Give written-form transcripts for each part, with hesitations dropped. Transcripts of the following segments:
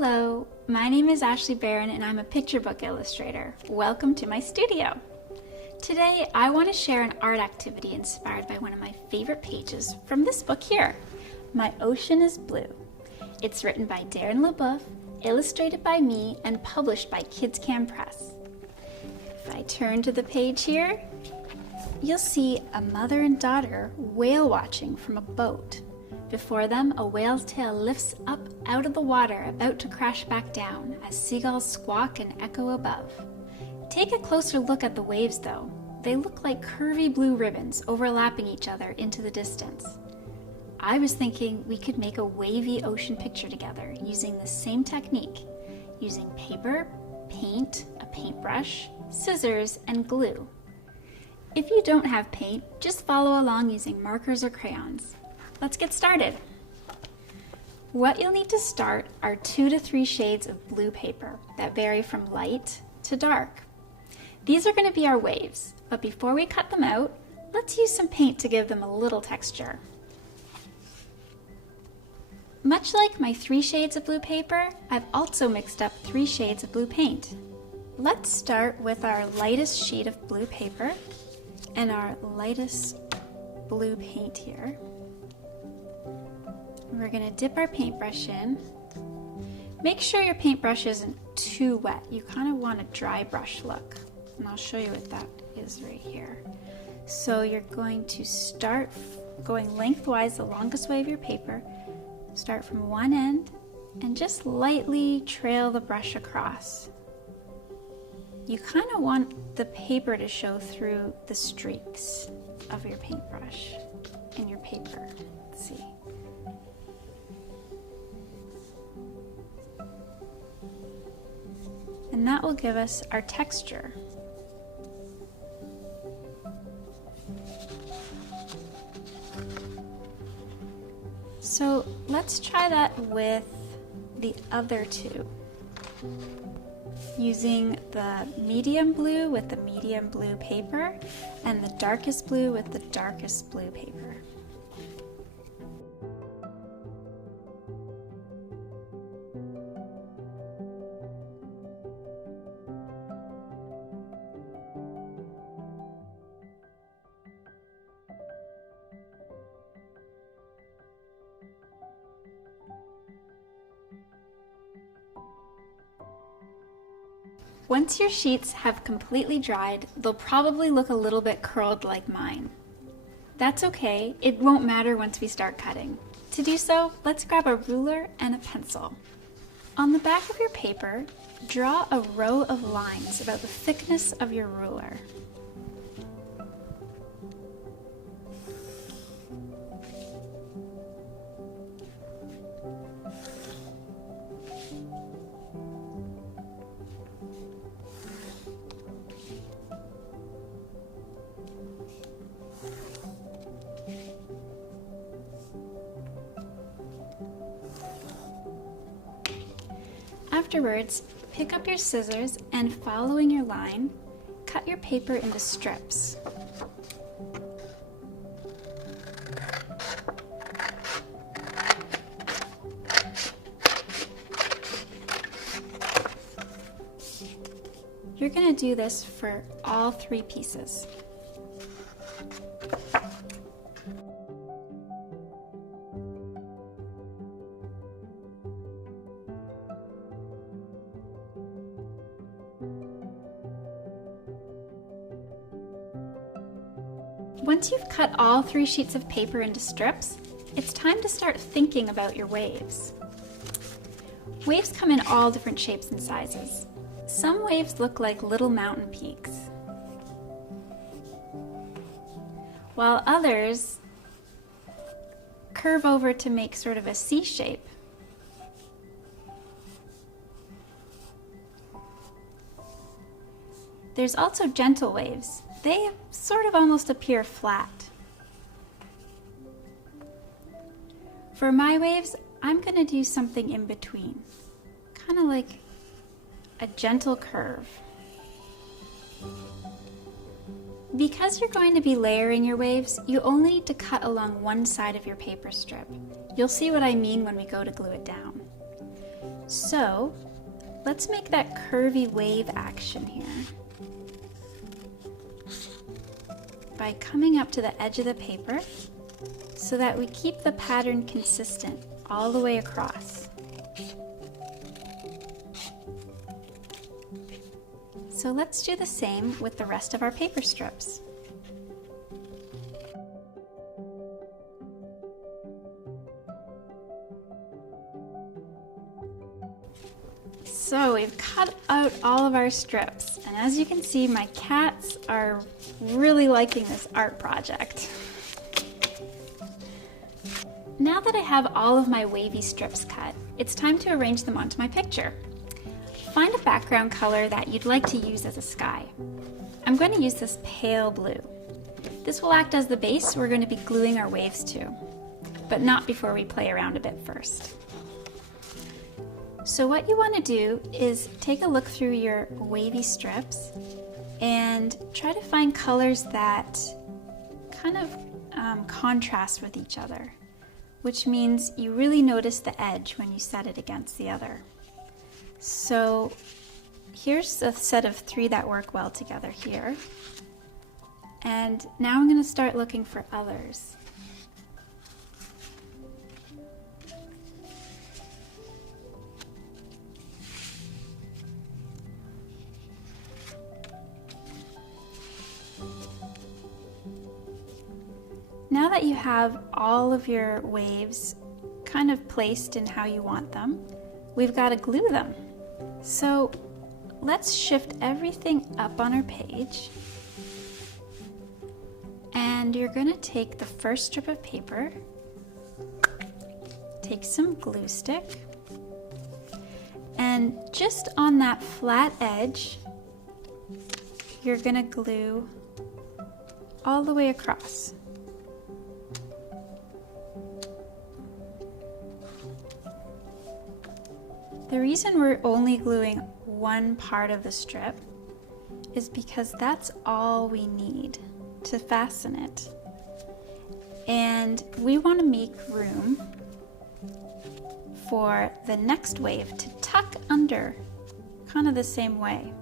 Hello, my name is Ashley Barron and I'm a picture book illustrator. Welcome to my studio. Today I want to share an art activity inspired by one of my favorite pages from this book here, My Ocean is Blue. It's written by Darren LeBoeuf, illustrated by me, and published by Kids Can Press. If I turn to the page here, you'll see a mother and daughter whale watching from a boat. Before them, a whale's tail lifts up out of the water, about to crash back down, as seagulls squawk and echo above. Take a closer look at the waves though. They look like curvy blue ribbons overlapping each other into the distance. I was thinking we could make a wavy ocean picture together using the same technique, using paper, paint, a paintbrush, scissors, and glue. If you don't have paint, just follow along using markers or crayons. Let's get started. What you'll need to start are 2 to 3 shades of blue paper that vary from light to dark. These are going to be our waves, but before we cut them out, let's use some paint to give them a little texture. Much like my 3 shades of blue paper, I've also mixed up 3 shades of blue paint. Let's start with our lightest sheet of blue paper and our lightest blue paint here. We're going to dip our paintbrush in. Make sure your paintbrush isn't too wet. You kind of want a dry brush look. And I'll show you what that is right here. So you're going to start going lengthwise the longest way of your paper. Start from one end and just lightly trail the brush across. You kind of want the paper to show through the streaks of your paintbrush in your paper. Let's see. And that will give us our texture. So let's try that with the other 2. Using the medium blue with the medium blue paper and the darkest blue with the darkest blue paper. Once your sheets have completely dried, they'll probably look a little bit curled like mine. That's okay, it won't matter once we start cutting. To do so, let's grab a ruler and a pencil. On the back of your paper, draw a row of lines about the thickness of your ruler. Afterwards, pick up your scissors and following your line, cut your paper into strips. You're going to do this for all 3 pieces. Once you've cut all 3 sheets of paper into strips, it's time to start thinking about your waves. Waves come in all different shapes and sizes. Some waves look like little mountain peaks, while others curve over to make sort of a C shape. There's also gentle waves. They sort of almost appear flat. For my waves, I'm going to do something in between, kind of like a gentle curve. Because you're going to be layering your waves, you only need to cut along one side of your paper strip. You'll see what I mean when we go to glue it down. So let's make that curvy wave action here by coming up to the edge of the paper so that we keep the pattern consistent all the way across. So let's do the same with the rest of our paper strips. So we've cut out all of our strips, and as you can see, my cats are really liking this art project. Now that I have all of my wavy strips cut, it's time to arrange them onto my picture. Find a background color that you'd like to use as a sky. I'm going to use this pale blue. This will act as the base we're going to be gluing our waves to, but not before we play around a bit first. So what you want to do is take a look through your wavy strips and try to find colors that kind of contrast with each other, which means you really notice the edge when you set it against the other. So here's a set of 3 that work well together here. And now I'm going to start looking for others. Now that you have all of your waves kind of placed in how you want them, we've got to glue them. So let's shift everything up on our page, and you're going to take the first strip of paper, take some glue stick, and just on that flat edge, you're going to glue all the way across. The reason we're only gluing one part of the strip is because that's all we need to fasten it. And we want to make room for the next wave to tuck under kind of the same way.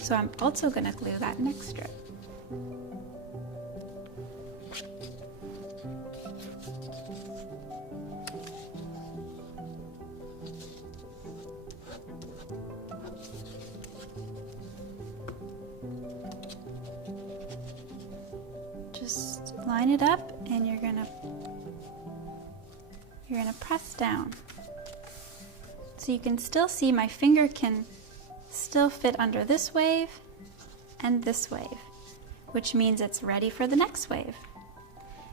So I'm also going to glue that next strip. Just line it up, and you're gonna press down. So you can still see my finger can still fit under this wave and this wave, which means it's ready for the next wave.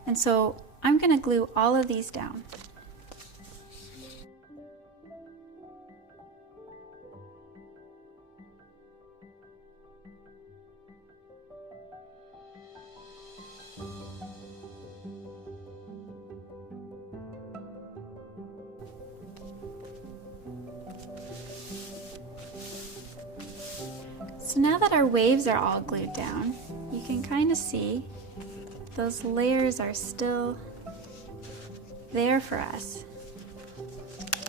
And so I'm gonna glue all of these down. So now that our waves are all glued down, you can kind of see those layers are still there for us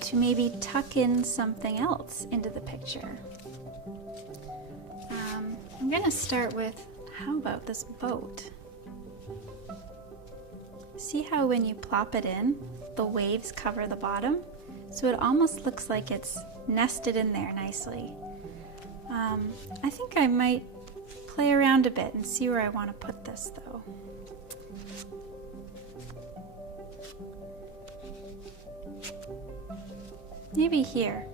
to maybe tuck in something else into the picture. I'm going to start with, how about this boat? See how when you plop it in, the waves cover the bottom? So it almost looks like it's nested in there nicely. I think I might play around a bit and see where I want to put this though. Maybe here.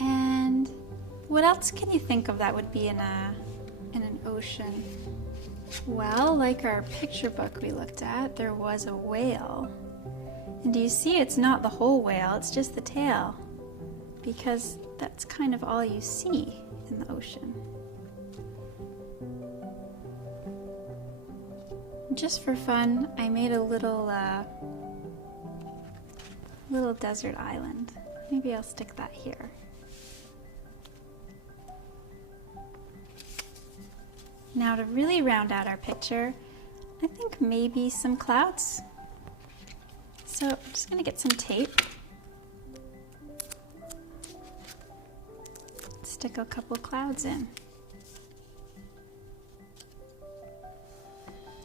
And what else can you think of that would be in an ocean? Well, like our picture book we looked at, there was a whale. And do you see it's not the whole whale, it's just the tail, because that's kind of all you see in the ocean. Just for fun, I made a little desert island. Maybe I'll stick that here. Now to really round out our picture, I think maybe some clouds. So I'm just going to get some tape stick a couple clouds in.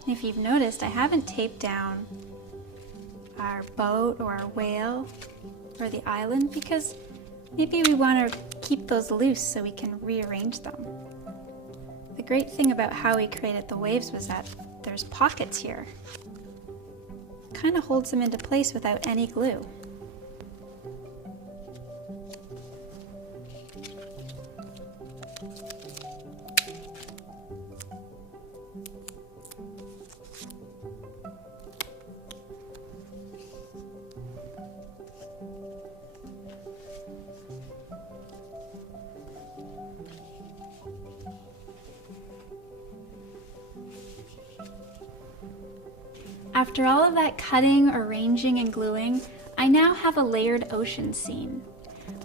If you've noticed, I haven't taped down our boat or our whale or the island because maybe we want to keep those loose so we can rearrange them. The great thing about how we created the waves was that there's pockets here. Kind of holds them into place without any glue. After all of that cutting, arranging, and gluing, I now have a layered ocean scene.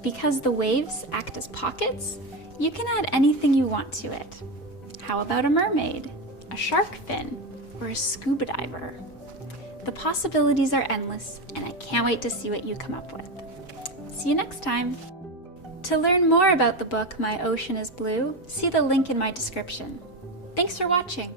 Because the waves act as pockets, you can add anything you want to it. How about a mermaid, a shark fin, or a scuba diver? The possibilities are endless, and I can't wait to see what you come up with. See you next time! To learn more about the book My Ocean is Blue, see the link in my description. Thanks for watching!